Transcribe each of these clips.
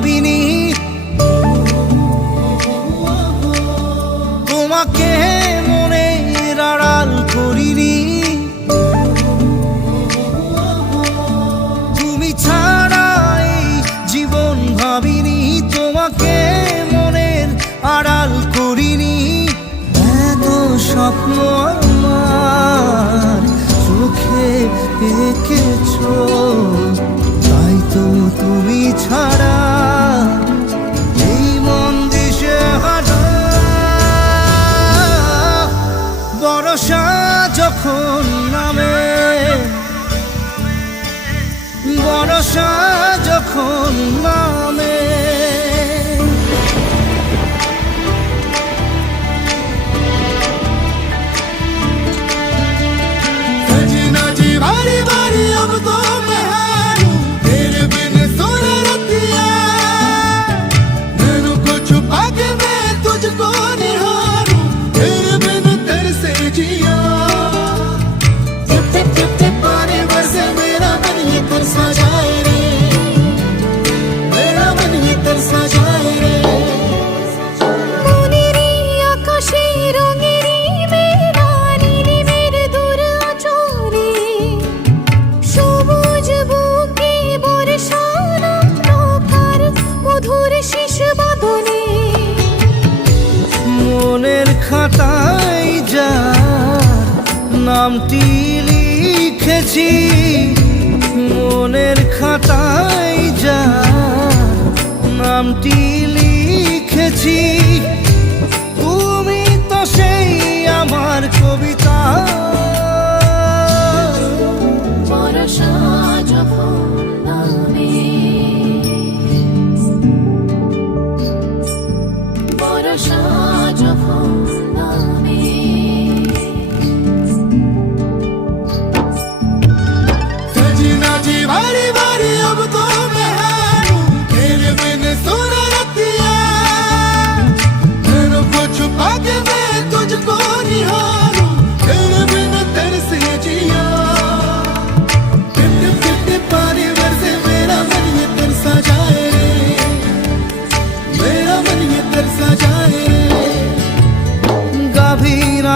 ভাবিনি, তোমাকে মনের আড়াল করিনি। তুমি ছাড়া এই জীবন ভাবিনি, তোমাকে মনের আড়াল করিনি। এত স্বপ্ন আমার চোখে এঁকেছো, তাই তো তুমি ছাড়া এই মন দিশে হারা। বর্ষা যখন নামে, বর্ষা যখন নামে, খাতায় যার নামটি লিখেছি, মনের খাতায় যার নামটি লিখেছি। তুমি তো সেই আমার কবিতা। বর্ষা যখন নামে, বর্ষা যখন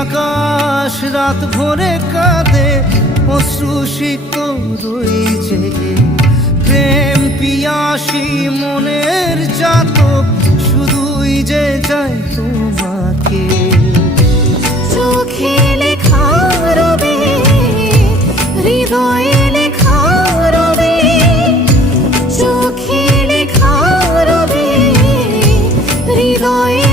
আকাশ রাত ভরে কাঁদে, অশ্রু সিক্ত রয়েছে। প্রেম পিয়াসী মনের জাতক শুধুই যে চাই তোমাকে। চোখে লেখা রবে, হৃদয়ে লেখা রবে, চোখে লেখা রবে, হৃদয়ে